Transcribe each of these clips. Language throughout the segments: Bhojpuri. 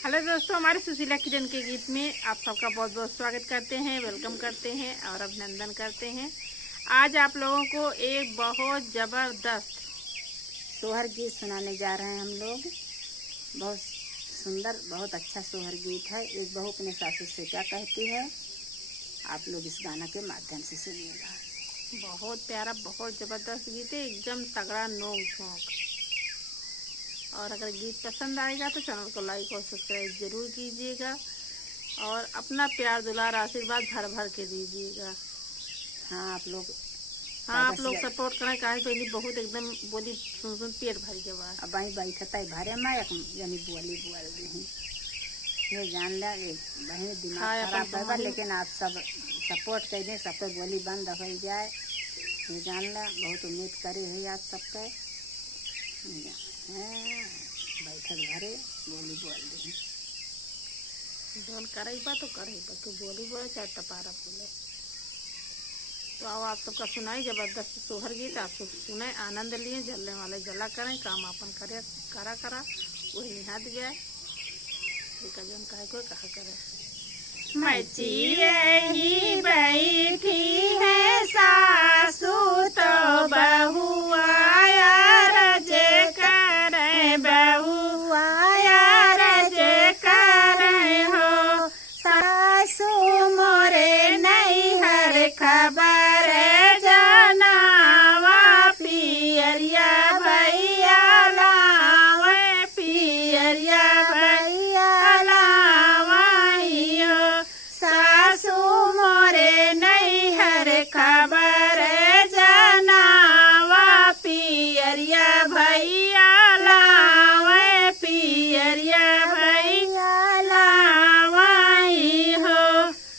हेलो दोस्तों, हमारे सुशीला किचन के गीत में आप सबका बहुत बहुत स्वागत करते हैं, वेलकम करते हैं और अभिनंदन करते हैं। आज आप लोगों को एक बहुत ज़बरदस्त सोहर गीत सुनाने जा रहे हैं हम लोग। बहुत सुंदर, बहुत अच्छा सोहर गीत है। एक बहू अपने सासू से क्या कहती है, आप लोग इस गाना के माध्यम से सुनिएगा। बहुत प्यारा, बहुत ज़बरदस्त गीत है, एकदम तगड़ा नोक झोंक। और अगर गीत पसंद आएगा तो चैनल को लाइक और सब्सक्राइब जरूर कीजिएगा और अपना प्यार दुलार आशीर्वाद भर भर के दीजिएगा। हाँ, आप लोग सपोर्ट करें, काहे तो बहुत एकदम बोली सुन सुन पेट भर के बाद अब वही बैठता है भरे में यानी बोली बोल रही ये जान लिया बहन दिमाग खराब है, लेकिन आप सब सपोर्ट कर दें, सब पे बोली बंद हो जाए ये जान लिया। बहुत उम्मीद करे है आप सबका। बैठक भरे बोली बोल रही बोल करेबा तो करेबा कि बोली बोले चाहे टपारा बोले। तो आओ आप सबका सुनाई जबरदस्त सोहर गीत, आप सब सुने, आनंद लिए, जलने वाले जला करें, काम अपन करे करा वही निहात गया जन कहे कोई कहा करे। मची रही बैठी है सासू तो बहू आया रजे करे, बहू आया रजे करे हो, सासू मोरे नहीं हर खबर जनावा पियरिया भैया लावे, पियरिया भैया लावाइयो, सासू मोरे नहीं हर खबर जनावा पियरिया भैया लावे, पियरिया भैया लावाई हो।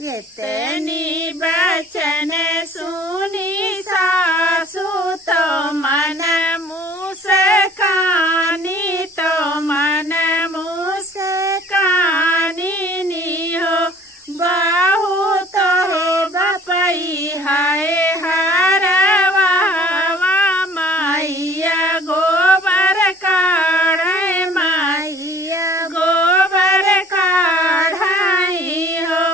ये तेनी बचन सुनी सासू तो मन मुस्कानी, तो मन मुस्कानी नी हो, बहू तो बपई हाय हरवा माइया गोबर काढ़े, माइया गोबर काढ़ाई हो,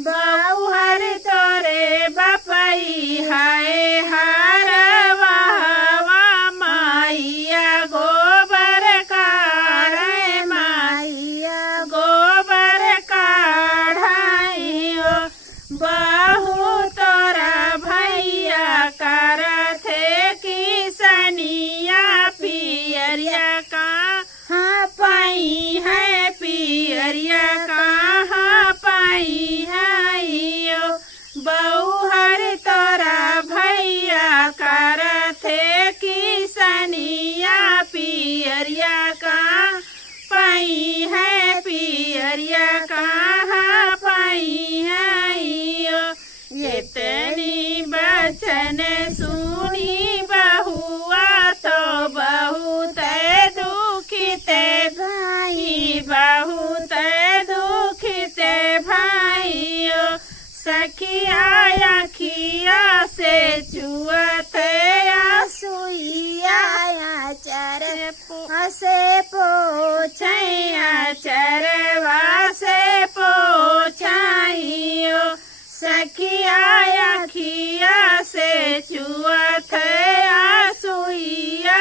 बहू हर तोरे बपई हाय हरवा माइया गोबर काढ़े, माइया गोबर काढ़ाई हो, बहू तोरा भैया करथे किसनिया पियरिया कहाँ पाई है, पियरिया कहाँ पाई है यो, बहू हर तोरा भैया करथे किसनिया पियरिया कहाँ पाई है, पियरिया कहाँ पाई है यो। ये तेरी बचन सुनी बहुआ तो बहुत दुखित भाई, बहुत दुखित भाइयो, सखिया अखिया से चुअत आंसुइया चर से पोछैया, चरवा से पोछाइयो, सखिया अखिया से चुअत आंसुइया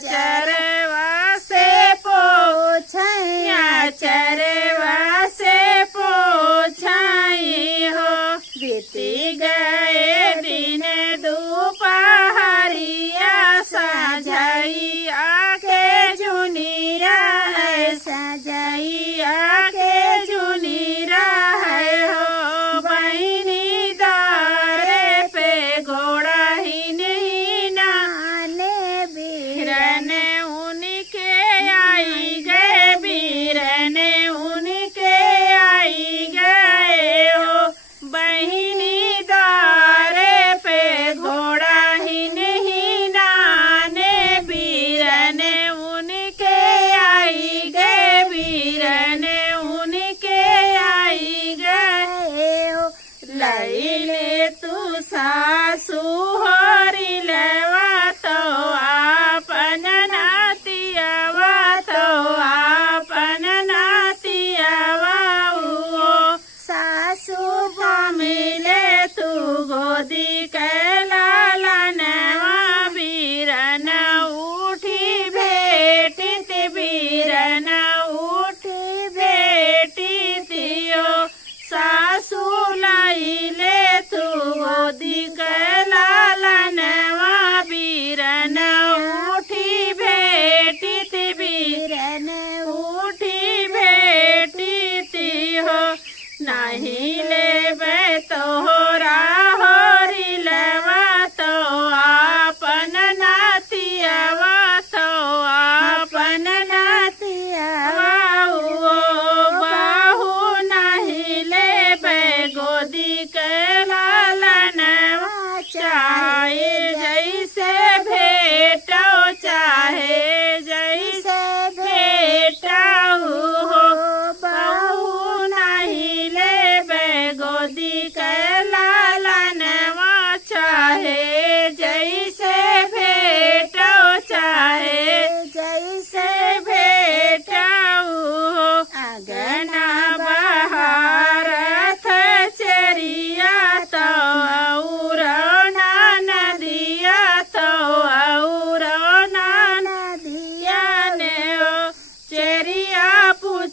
चरवा से पोछैया, चरवा से पोछाई हो। बीती गए दिन दोपहरिया सजाई आके जुनीरा है, सजाई आके जुनीरा है हो, बहिनी दारे पे घोड़ा ही नहीं नाने भी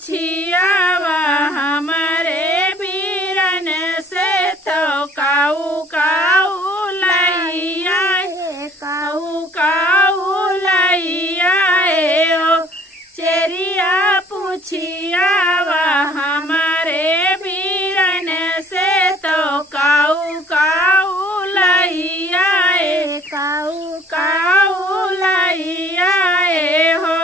पूछियावा हमारे बीरन से तो काऊ काऊ लैया काऊ काऊ लैया ओ चेरिया पूछियावा हमारे बीरन से तो काऊ काऊ लैया काऊ काऊ लैया हो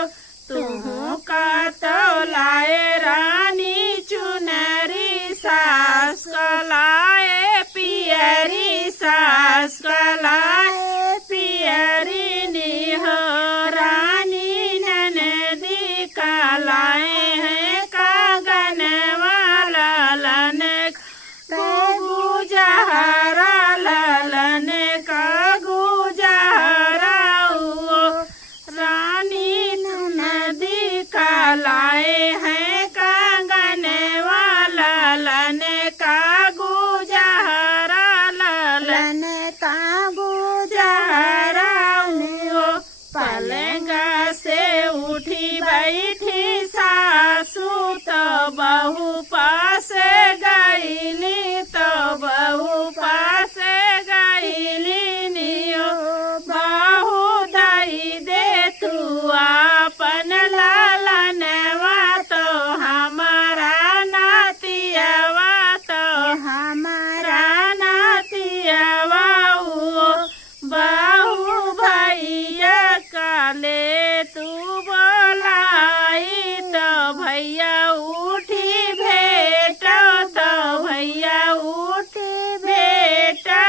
तुहू का तो लाए रानी चुनरी सास का लाए पियरी सास का लाए पियरी नी हो रानी ननदी का लाए हैं कागन वाला लन गुजहरा ललन का गुजहरा रानी नदी का लाए हैं कागन वाला लन का गुजहरा ललन का गुजहरा पलंगा से उठी बैठी सासू तो बहू पास गईली तो बहू पास गईली नियो बहू दई दे तू आपन लालनवा तो हमारा नातियावा तो हमारा नातियावा बहू भैया काले तू बोलाई तो भैया उठी भेटो तो भैया उठी भेटो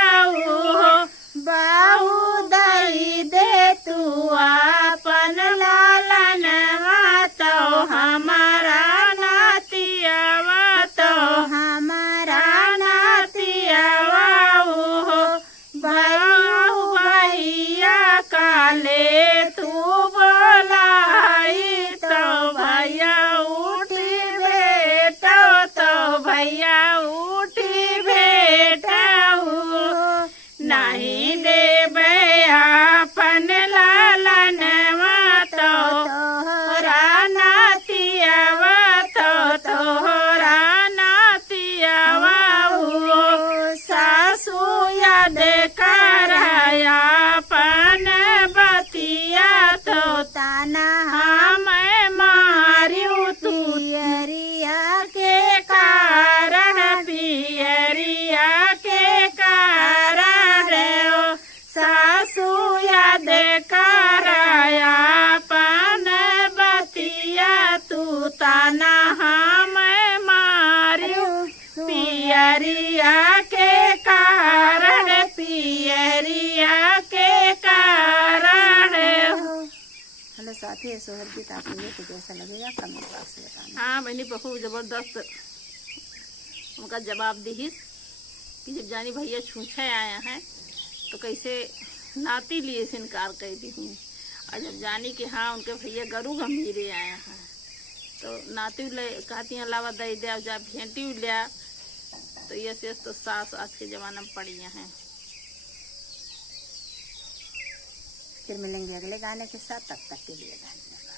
बहू दई दे तू आपन लालनवा तो हमारा नातियावा तो हमारा नातियावा भैया काले तू बोलाई तो भैया उठी भेटो तो भैया उठी भेटो नहीं देबे आपन लालनवा तो तोहरा नातियावा तो तोहरा नातियावा सासू याद कराया पन बतिया तो ताना हमें मारियो तू पियरिया के कारण पियरिया के कारण सासू याद कराया पन बतिया तू ताना हमें मारियो पियरिया के कारण पियरिया के कारण हेलो साथी, सोहर गीत आप लोगों को जैसा लगेगा कमेंट बॉक्स में बताना। हाँ मैंने बहुत जबरदस्त उनका जवाब दी कि जब जानी भैया छूछे आया है तो कैसे नाती लिए से इनकार कर दी हूँ, और जब जानी कि हाँ उनके भैया गरु गंभीरे आया है तो नाती ले कहती हैं लावा दे दे जा भेंटी लिया तो ये से तो सास आज के जमाना में पड़िया हैं। फिर मिलेंगे अगले गाने के साथ, तब तक के लिए धन्यवाद।